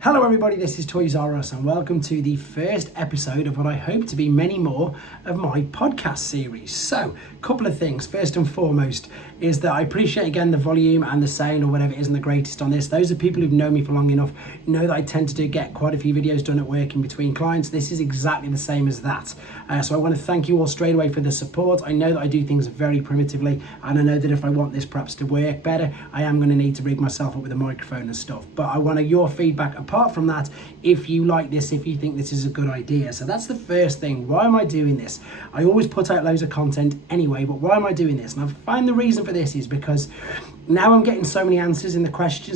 Hello everybody, this is Toys R Us and welcome to the first episode of what I hope to be many more of my podcast series. So, a couple of things. First and foremost is that I appreciate again the volume and the sound or whatever isn't the greatest on this. Those are people who've known me for long enough know that I tend to get quite a few videos done at work in between clients. This is exactly the same as that. So I want to thank you all straight away for the support. I know that I do things very primitively and I know that if I want this perhaps to work better, I am going to need to rig myself up with a microphone and stuff. But I want your feedback apart from that, if you like this, if you think this is a good idea. So that's the first thing. Why am I doing this? I always put out loads of content anyway, but why am I doing this? And I find the reason for this is because now I'm getting so many answers in the questions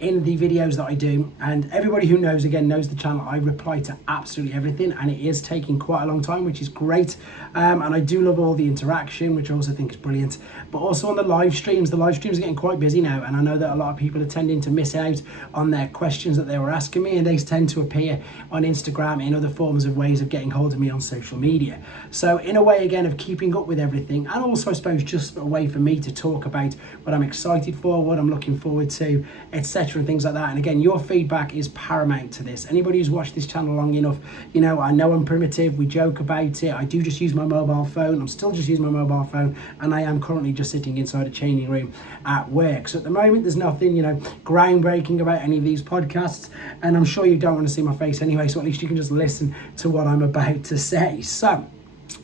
in the videos that I do, and everybody who knows the channel, I reply to absolutely everything, and it is taking quite a long time, which is great, and I do love all the interaction, which I also think is brilliant. But also on the live streams are getting quite busy now, and I know that a lot of people are tending to miss out on their questions that they were asking me, and they tend to appear on Instagram in other forms of ways of getting hold of me on social media. So in a way again of keeping up with everything, and also I suppose just a way for me to talk about what I'm excited for, what I'm looking forward to, etc., and things like that. And again, your feedback is paramount to this. Anybody who's watched this channel long enough, you know I'm primitive, we joke about it, I do just use my mobile phone, I'm still just using my mobile phone, and I am currently just sitting inside a changing room at work. So at the moment there's nothing groundbreaking about any of these podcasts, and I'm sure you don't want to see my face anyway, so at least you can just listen to what I'm about to say. So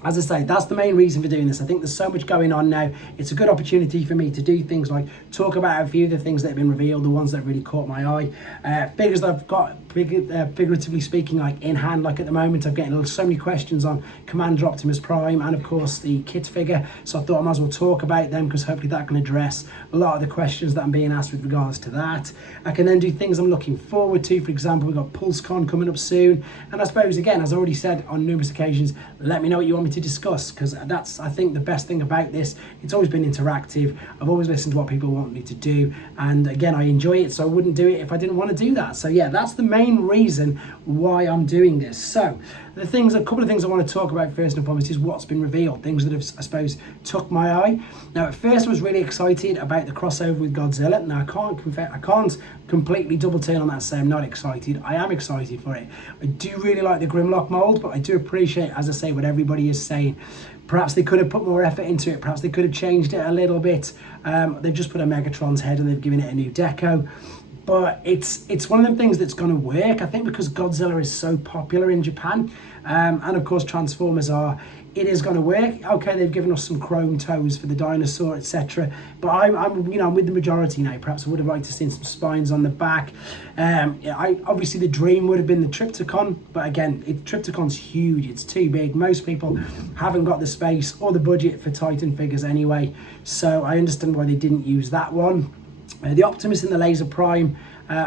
as I say, that's the main reason for doing this. I think there's so much going on now. It's a good opportunity for me to do things like talk about a few of the things that have been revealed, the ones that really caught my eye, figures that I've got, figuratively speaking, like in hand. Like at the moment, I'm getting so many questions on Commander Optimus Prime and of course the kit figure. So I thought I might as well talk about them because hopefully that can address a lot of the questions that I'm being asked with regards to that. I can then do things I'm looking forward to. For example, we've got pulsecon coming up soon, and I suppose again, as I already said on numerous occasions, let me know what you want me to discuss, because that's, I think, the best thing about this. It's always been interactive. I've always listened to what people want me to do, and again, I enjoy it, so I wouldn't do it if I didn't want to do that. So yeah, that's the main reason why I'm doing this. So a couple of things I want to talk about first and foremost is what's been revealed, things that have, I suppose, took my eye. Now at first I was really excited about the crossover with Godzilla. Now I can't completely double turn on that and say I'm not excited. I am excited for it. I do really like the Grimlock mold, but I do appreciate, as I say, what everybody is saying. Perhaps they could have put more effort into it. Perhaps they could have changed it a little bit. They've just put a Megatron's head and they've given it a new deco. But it's one of them things that's going to work, I think, because Godzilla is so popular in Japan, and of course Transformers are. It is going to work. Okay, they've given us some chrome toes for the dinosaur, etc. But I'm with the majority now. Perhaps I would have liked to see some spines on the back. Obviously the dream would have been the Trypticon, but again, Trypticon's huge. It's too big. Most people haven't got the space or the budget for Titan figures anyway. So I understand why they didn't use that one. The Optimus and the Laser Prime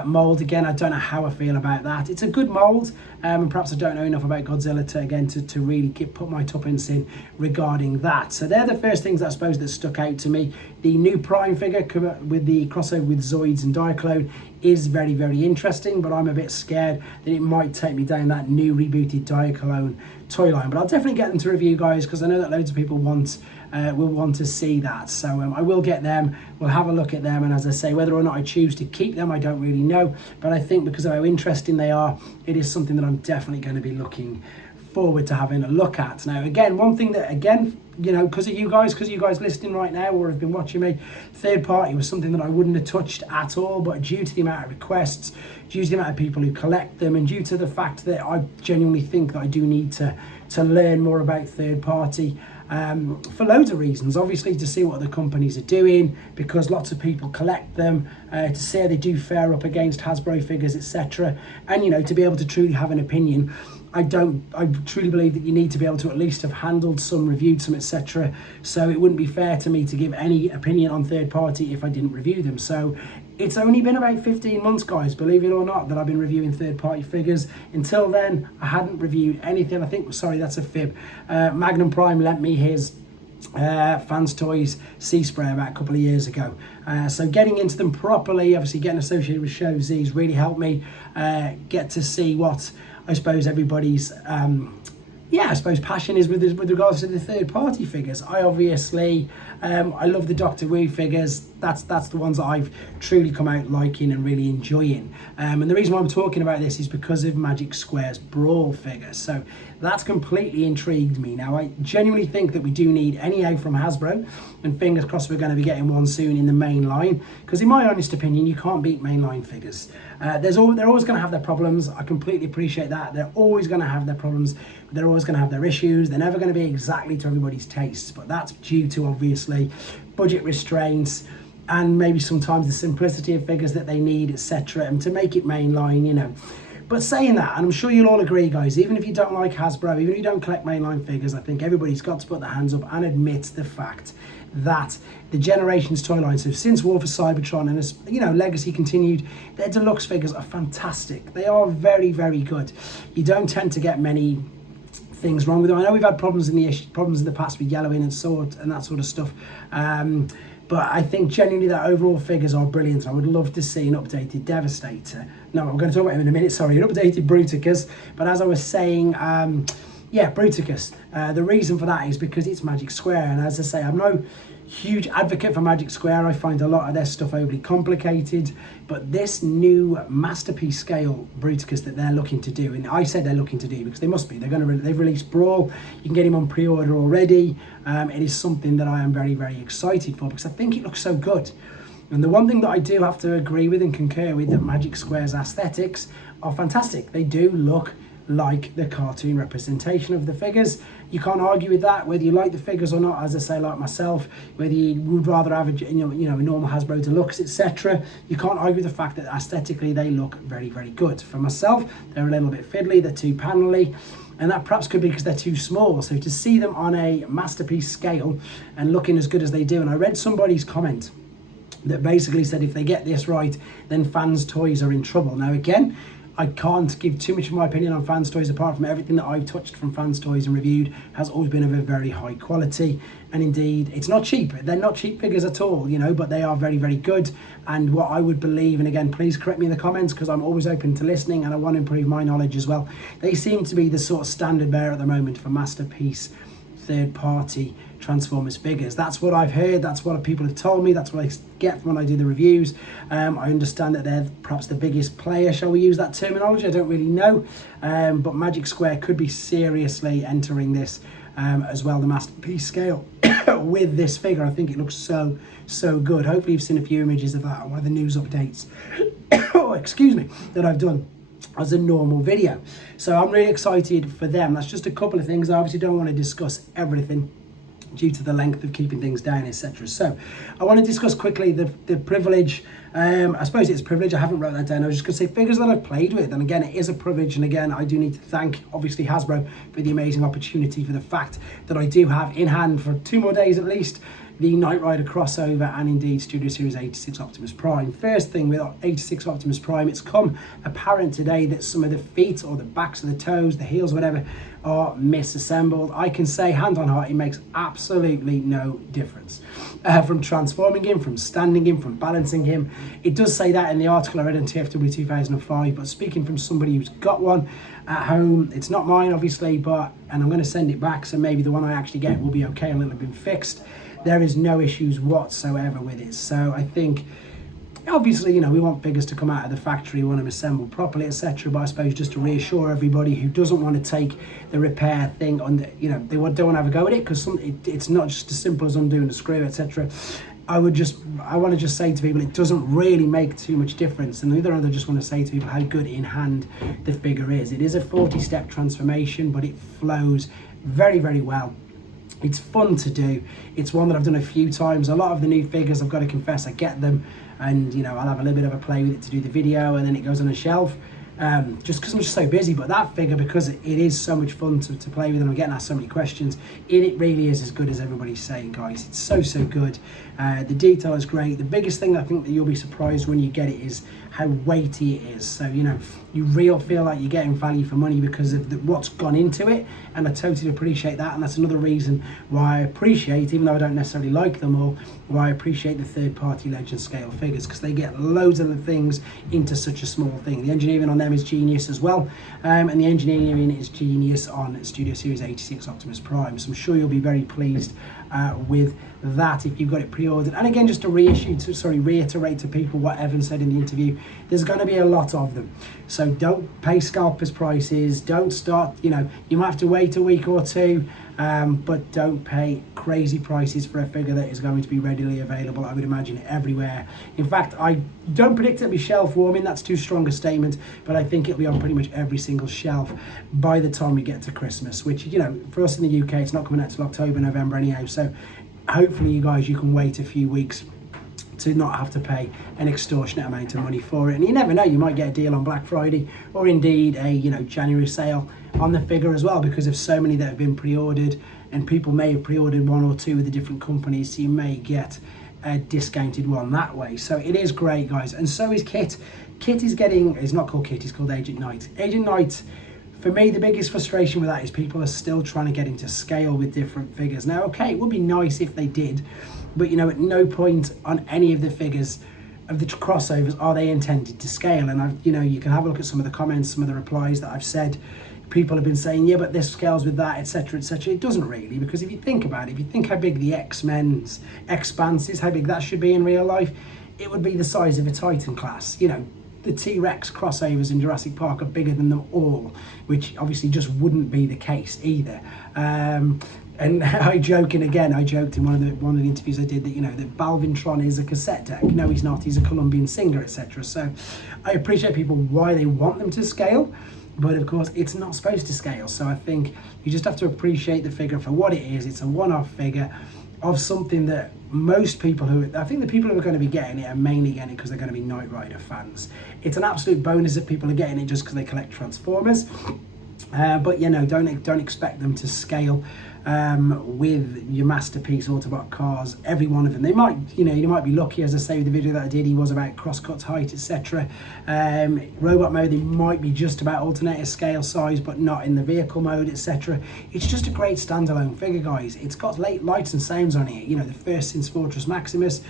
mold, again, I don't know how I feel about that. It's a good mold, and perhaps I don't know enough about Godzilla to really put my tuppence in regarding that. So they're the first things I suppose that stuck out to me. The new Prime figure with the crossover with Zoids and Diaclone is very, very interesting, but I'm a bit scared that it might take me down that new rebooted Diaclone toy line. But I'll definitely get them to review, guys, because I know that loads of people will want to see that. So I will get them, we'll have a look at them, and as I say, whether or not I choose to keep them, I don't really know, but I think because of how interesting they are, it is something that I'm definitely going to be looking forward to having a look at. Now again, one thing that, again, because of you guys listening right now or have been watching me, third party was something that I wouldn't have touched at all, but due to the amount of requests, due to the amount of people who collect them, and due to the fact that I genuinely think that I do need to learn more about third party, for loads of reasons. Obviously to see what the companies are doing, because lots of people collect them, to see how they do fare up against Hasbro figures, etc. And to be able to truly have an opinion. I truly believe that you need to be able to at least have handled some, reviewed some, etc. So it wouldn't be fair to me to give any opinion on third party if I didn't review them. So it's only been about 15 months, guys, believe it or not, that I've been reviewing third party figures. Until then, I hadn't reviewed anything. I think, sorry, that's a fib. Magnum Prime lent me his Fans Toys Sea Spray about a couple of years ago. So getting into them properly, obviously getting associated with Show Z's really helped me get to see what I suppose everybody's passion is with regards to the third party figures. I obviously I love the Doctor Who figures. that's the ones that I've truly come out liking and really enjoying. And the reason why I'm talking about this is because of Magic Square's Brawl figure. So that's completely intrigued me. Now, I genuinely think that we do need NEO from Hasbro, and fingers crossed we're going to be getting one soon in the main line, because in my honest opinion, you can't beat mainline figures. They're always going to have their problems. I completely appreciate that. They're always going to have their problems. They're always going to have their issues. They're never going to be exactly to everybody's tastes, but that's due to obviously budget restraints and maybe sometimes the simplicity of figures that they need, etc., and to make it mainline, you know. But saying that, and I'm sure you'll all agree, guys, even if you don't like Hasbro, even if you don't collect mainline figures, I think everybody's got to put their hands up and admit the fact that the Generations toy line, so since War for Cybertron and as you know, Legacy continued, their deluxe figures are fantastic. They are very, very good. You don't tend to get many things wrong with them. I know we've had problems in the past with yellowing and sort and that sort of stuff. But I think genuinely that overall figures are brilliant. I would love to see an updated Devastator. No, I'm going to talk about him in a minute, sorry, an updated Bruticus. But as I was saying, yeah, Bruticus. The reason for that is because it's Magic Square. And as I say, I'm no huge advocate for Magic Square. I find a lot of their stuff overly complicated. But this new masterpiece scale Bruticus that they're looking to do, and I said they're looking to do because they must be. They've released Brawl. You can get him on pre-order already. It is something that I am very, very excited for because I think it looks so good. And the one thing that I do have to agree with and concur with, that Magic Square's aesthetics are fantastic. They do look like the cartoon representation of the figures. You can't argue with that, whether you like the figures or not. As I say, like myself, whether you would rather have a, you know, a normal Hasbro Deluxe, etc. You can't argue with the fact that aesthetically they look very, very good. For myself, they're a little bit fiddly, they're too panelly, and that perhaps could be because they're too small. So to see them on a masterpiece scale and looking as good as they do, and I read somebody's comment that basically said if they get this right, then Fans Toys are in trouble. Now again, I can't give too much of my opinion on Fans Toys, apart from everything that I've touched from Fans Toys and reviewed has always been of a very high quality. And indeed, it's not cheap. They're not cheap figures at all, you know, but they are very, very good. And what I would believe, and again, please correct me in the comments because I'm always open to listening and I want to improve my knowledge as well. They seem to be the sort of standard bearer at the moment for masterpiece third-party Transformers figures. That's what I've heard, that's what people have told me, that's what I get from when I do the reviews. I understand that they're perhaps the biggest player, shall we use that terminology? I don't really know, but Magic Square could be seriously entering this as well, the masterpiece scale with this figure. I think it looks so good. Hopefully you've seen a few images of that on one of the news updates oh, excuse me, that I've done as a normal video. So I'm really excited for them. That's just a couple of things. I obviously don't want to discuss everything due to the length of keeping things down, etc. So I want to discuss quickly the privilege. I suppose it's privilege. I haven't wrote that down. I was just going to say figures that I've played with. And again, it is a privilege. And again, I do need to thank, obviously, Hasbro for the amazing opportunity, for the fact that I do have in hand for 2 more days at least, the Knight Rider crossover and indeed Studio Series 86 Optimus Prime. First thing with 86 Optimus Prime, it's come apparent today that some of the feet or the backs of the toes, the heels, whatever, are misassembled. I can say, hand on heart, it makes absolutely no difference. From transforming him, from standing him, from balancing him. It does say that in the article I read on TFW 2005, but speaking from somebody who's got one at home, it's not mine obviously, and I'm going to send it back, so maybe the one I actually get will be okay and it'll have been fixed. There is no issues whatsoever with it. So I think, obviously, you know, we want figures to come out of the factory, we want them assembled properly, etc. But I suppose just to reassure everybody who doesn't want to take the repair thing on, you know, they don't want to have a go at it, because it's not just as simple as undoing the screw, etc. I want to just say to people, it doesn't really make too much difference. And the other I just want to say to people how good in hand the figure is. It is a 40-step transformation, but it flows very, very well. It's fun to do. It's one that I've done a few times. A lot of the new figures, I've got to confess, I get them and, you know, I'll have a little bit of a play with it to do the video and then it goes on a shelf. Just because I'm just so busy. But that figure, because it is so much fun to play with and I'm getting asked so many questions, it really is as good as everybody's saying, guys. It's so good. The detail is great. The biggest thing I think that you'll be surprised when you get it is how weighty it is. So, you know, you really feel like you're getting value for money because of what's gone into it, and I totally appreciate that. And that's another reason why I appreciate, even though I don't necessarily like them all, why I appreciate the third-party Legend scale figures, because they get loads of the things into such a small thing. The engineering on them is genius as well, and the engineering is genius on Studio Series 86 Optimus Prime. So I'm sure you'll be very pleased with that if you've got it pre-ordered. And again, just to reiterate to people what Evan said in the interview, there's going to be a lot of them, so don't pay scalpers prices. Don't start, you might have to wait a week or two, but don't pay crazy prices for a figure that is going to be readily available, I would imagine, everywhere. In fact, I don't predict it'll be shelf warming, that's too strong a statement, but I think it'll be on pretty much every single shelf by the time we get to Christmas, which, for us in the UK, it's not coming out till October, November anyhow, so hopefully you can wait a few weeks to not have to pay an extortionate amount of money for it. And you never know, you might get a deal on Black Friday, or indeed a January sale on the figure as well, because of so many that have been pre-ordered, and people may have pre-ordered one or two with the different companies, so you may get a discounted one that way. So it is great, guys. And so is Kit. Kit is not called Kit, it's called Agent Knight. Agent Knight, for me, the biggest frustration with that is people are still trying to get into scale with different figures. Now, okay, it would be nice if they did, but at no point on any of the figures of the crossovers are they intended to scale. And you can have a look at some of the comments, some of the replies that I've said. People have been saying, yeah, but this scales with that, etc., etc. It doesn't really, because if you think about it, if you think how big the X-Men's Expanse is, how big that should be in real life, it would be the size of a Titan class. The T-Rex crossovers in Jurassic Park are bigger than them all, which obviously just wouldn't be the case either. And I joked in one of the interviews I did that Balvintron is a cassette deck. No, he's not. He's a Colombian singer, etc. So I appreciate people why they want them to scale, but of course it's not supposed to scale. So I think you just have to appreciate the figure for what it is. It's a one-off figure of something that most people I think the people who are going to be getting it are mainly getting it because they're going to be Knight Rider fans. It's an absolute bonus if people are getting it just because they collect Transformers. But don't expect them to scale with your masterpiece Autobot cars, every one of them. They might, you might be lucky, as I say with the video that I did, he was about crosscut height, etc. Robot mode, they might be just about alternator scale size, but not in the vehicle mode, etc. It's just a great standalone figure, guys. It's got lights and sounds on it, the first since Fortress Maximus.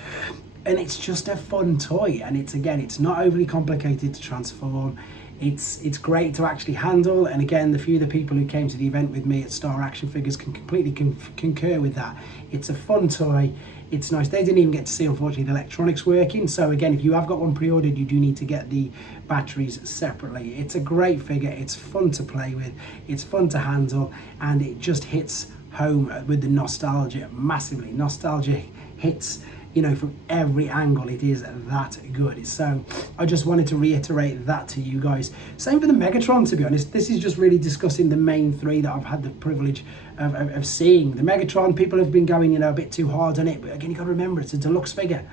And it's just a fun toy, and it's not overly complicated to transform. It's great to actually handle, and again, the few of the people who came to the event with me at Star Action Figures can completely concur with that. It's a fun toy, it's nice. They didn't even get to see, unfortunately, the electronics working, so again, if you have got one pre-ordered, you do need to get the batteries separately. It's a great figure, it's fun to play with, it's fun to handle, and it just hits home with the nostalgia massively. Nostalgia hits from every angle. It is that good. So I just wanted to reiterate that to you guys. Same for the Megatron, to be honest. This is just really discussing the main three that I've had the privilege of seeing. The Megatron, people have been going a bit too hard on it, but again, you got to remember, it's a deluxe figure.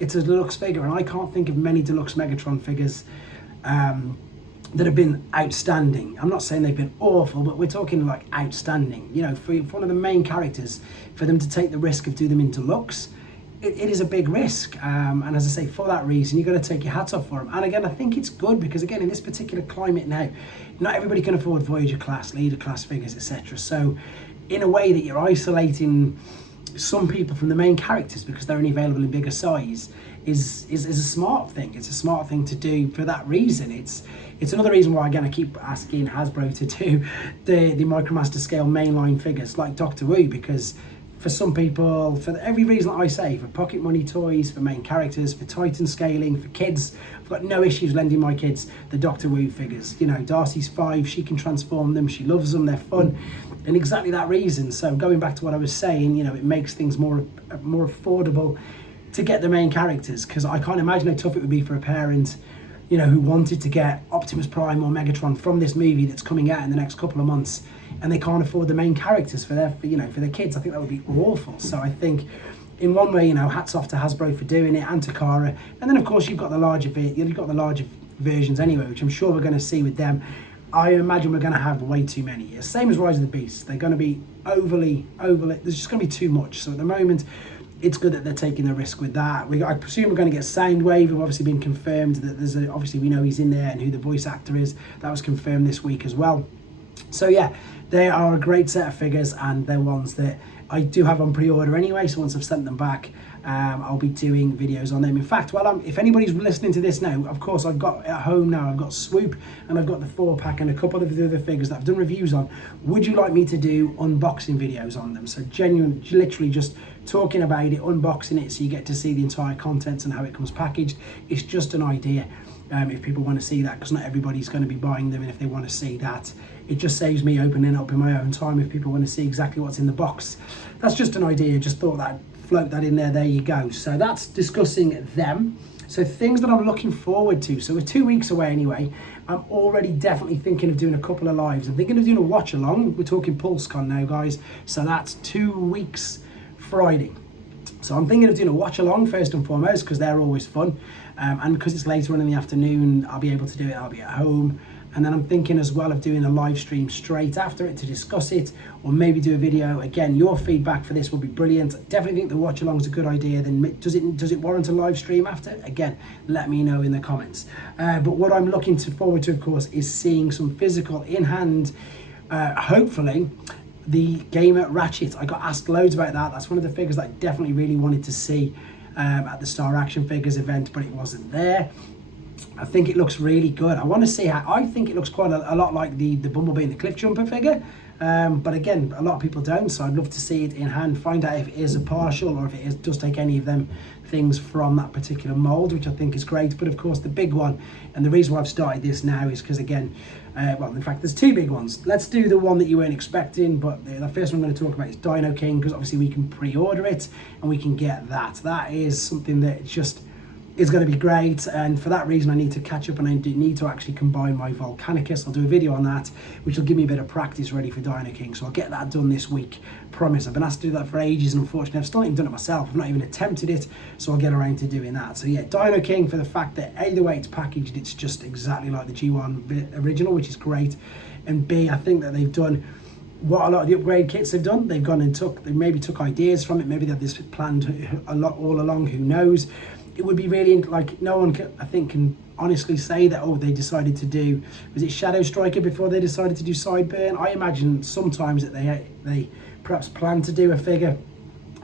It's a deluxe figure, and I can't think of many deluxe Megatron figures that have been outstanding. I'm not saying they've been awful, but we're talking like outstanding. For one of the main characters, for them to take the risk of doing them in deluxe, it is a big risk, and as I say, for that reason, you've got to take your hat off for them. And again, I think it's good because, again, in this particular climate now, not everybody can afford Voyager class, Leader class figures, etc. So in a way that you're isolating some people from the main characters because they're only available in bigger size is a smart thing. It's a smart thing to do for that reason. It's another reason why, again, I keep asking Hasbro to do the Micromaster scale mainline figures like Doctor Who, because for some people, for every reason that I say, for pocket money toys, for main characters, for Titan scaling, for kids, I've got no issues lending my kids the Doctor Who figures. Darcy's 5, she can transform them, she loves them, they're fun, and exactly that reason. So going back to what I was saying, it makes things more affordable to get the main characters, because I can't imagine how tough it would be for a parent who wanted to get Optimus Prime or Megatron from this movie that's coming out in the next couple of months, and they can't afford the main characters for their kids. I think that would be awful. So I think, in one way, hats off to Hasbro for doing it, and Takara. And then, of course, you've got the larger versions anyway, which I'm sure we're going to see with them. I imagine we're going to have way too many. Same as Rise of the Beasts. They're going to be overly. There's just going to be too much. So at the moment, it's good that they're taking the risk with that. I presume we're going to get Soundwave, who've obviously been confirmed that obviously we know he's in there and who the voice actor is. That was confirmed this week as well. So yeah, they are a great set of figures, and they're ones that I do have on pre-order anyway, so once I've sent them back, I'll be doing videos on them. In fact, if anybody's listening to this now, of course I've got at home now, I've got Swoop and I've got the 4-pack and a couple of the other figures that I've done reviews on. Would you like me to do unboxing videos on them? So genuine, literally just talking about it, unboxing it, so you get to see the entire contents and how it comes packaged. It's just an idea. If people want to see that, because not everybody's going to be buying them, and if they want to see that, it just saves me opening up in my own time if people want to see exactly what's in the box. That's just an idea, just thought that float that in there you go. So that's discussing them. So things that I'm looking forward to. So we're 2 weeks away anyway. I'm already definitely thinking of doing a couple of lives. I'm thinking of doing a watch along. We're talking pulsecon now, guys, so that's 2 weeks Friday. So I'm thinking of doing a watch along first and foremost, because they're always fun, and because it's later on in the afternoon, I'll be able to do it. I'll be at home. And then I'm thinking as well of doing a live stream straight after it to discuss it, or maybe do a video. Again, your feedback for this will be brilliant. Definitely think the watch along is a good idea. Then does it warrant a live stream after? Again, let me know in the comments. But what I'm looking forward to, of course, is seeing some physical in hand, hopefully, the Gamer Ratchet. I got asked loads about that. That's one of the figures that I definitely really wanted to see at the Star Action Figures event, but it wasn't there. I think it looks really good. I want to see how. I think it looks quite a lot like the Bumblebee and the Cliff Jumper figure, but again, a lot of people don't, so I'd love to see it in hand, find out if it is a partial or if it does take any of them things from that particular mold, which I think is great. But of course the big one, and the reason why I've started this now is because, again, well, in fact there's 2 big ones. Let's do the one that you weren't expecting, but the first one I'm going to talk about is Dino King, because obviously we can pre-order it and we can get that. That is something that just is going to be great, and for that reason I need to catch up, and I need to actually combine my Volcanicus. I'll do a video on that, which will give me a bit of practice ready for Dino King, so I'll get that done this week, promise. I've been asked to do that for ages, and unfortunately I've still not even done it myself. I've not even attempted it, so I'll get around to doing that. So yeah, Dino King, for the fact that A, the way it's packaged, it's just exactly like the G1 original, which is great, and B, I think that they've done what a lot of the upgrade kits have done. They've gone and they maybe took ideas from it, maybe they had this planned a lot all along, who knows. It would be really, like, no one can, I think, can honestly say that, oh, they decided to do, was it Shadow Striker before they decided to do Sideburn? I imagine sometimes that they perhaps plan to do a figure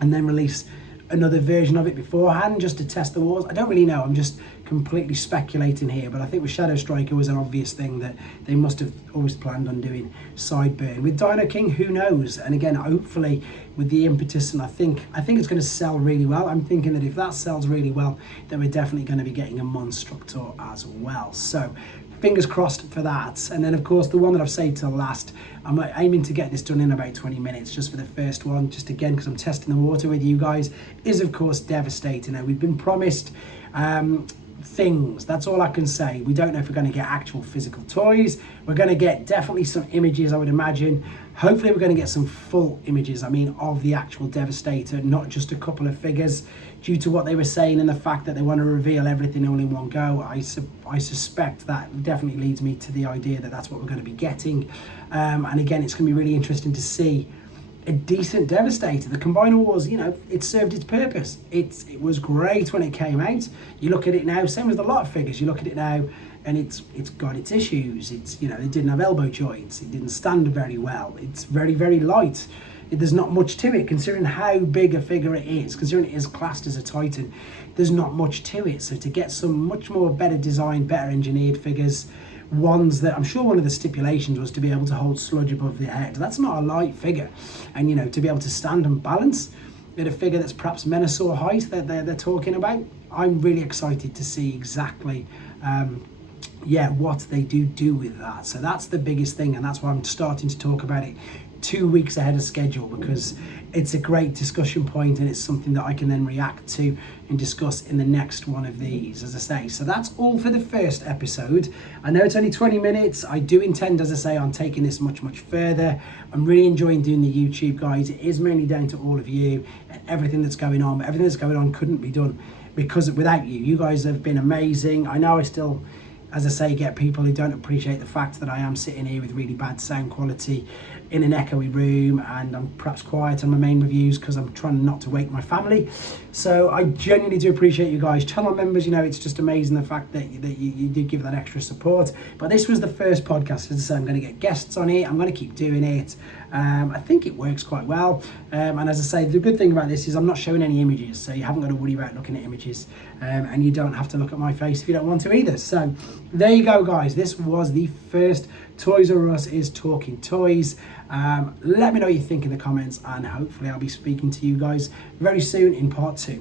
and then release another version of it beforehand just to test the waters. I don't really know, I'm just completely speculating here, but I think with Shadow Striker was an obvious thing that they must have always planned on doing Sideburn. With Dino King, who knows? And again, hopefully with the impetus, and I think it's going to sell really well. I'm thinking that if that sells really well, then we're definitely going to be getting a Monstructor as well. So fingers crossed for that. And then of course the one that I've saved till last, I'm aiming to get this done in about 20 minutes just for the first one, just again because I'm testing the water with you guys, is of course Devastator. Now we've been promised things, that's all I can say. We don't know if we're going to get actual physical toys. We're going to get definitely some images, I would imagine. Hopefully we're going to get some full images, I mean, of the actual Devastator, not just a couple of figures, due to what they were saying and the fact that they want to reveal everything all in one go. I suspect that definitely leads me to the idea that that's what we're going to be getting. And again, it's going to be really interesting to see a decent Devastator. The Combiner Wars, you know, it served its purpose. It was great when it came out. You look at it now, same as a lot of figures, you look at it now and it's got its issues. It's, you know, it didn't have elbow joints, it didn't stand very well, it's very, very light. There's not much to it, considering how big a figure it is, considering it is classed as a Titan, there's not much to it. So to get some much more better designed, better engineered figures, ones that I'm sure one of the stipulations was to be able to hold sludge above the head. That's not a light figure, and you know, to be able to stand and balance at a figure that's perhaps Menasor height that they're talking about. I'm really excited to see exactly what they do with that. So that's the biggest thing, and that's why I'm starting to talk about it 2 weeks ahead of schedule, because it's a great discussion point and it's something that I can then react to and discuss in the next one of these, as I say. So that's all for the first episode. I know it's only 20 minutes. I do intend, as I say, on taking this much further. I'm really enjoying doing the YouTube, guys. It is mainly down to all of you and everything that's going on, but everything that's going on couldn't be done without you. You guys have been amazing. I know I still, as I say, get people who don't appreciate the fact that I am sitting here with really bad sound quality in an echoey room, and I'm perhaps quiet on my main reviews because I'm trying not to wake my family. So I genuinely do appreciate you guys, channel members. You know, it's just amazing the fact that you did give that extra support. But this was the first podcast. As I said, I'm going to get guests on it. I'm going to keep doing it. I think it works quite well. And as I say, the good thing about this is I'm not showing any images, so you haven't got to worry about looking at images. And you don't have to look at my face if you don't want to either. So there you go, guys. This was the first Toys R Us is Talking Toys. Let me know what you think in the comments, and hopefully I'll be speaking to you guys very soon in part 2.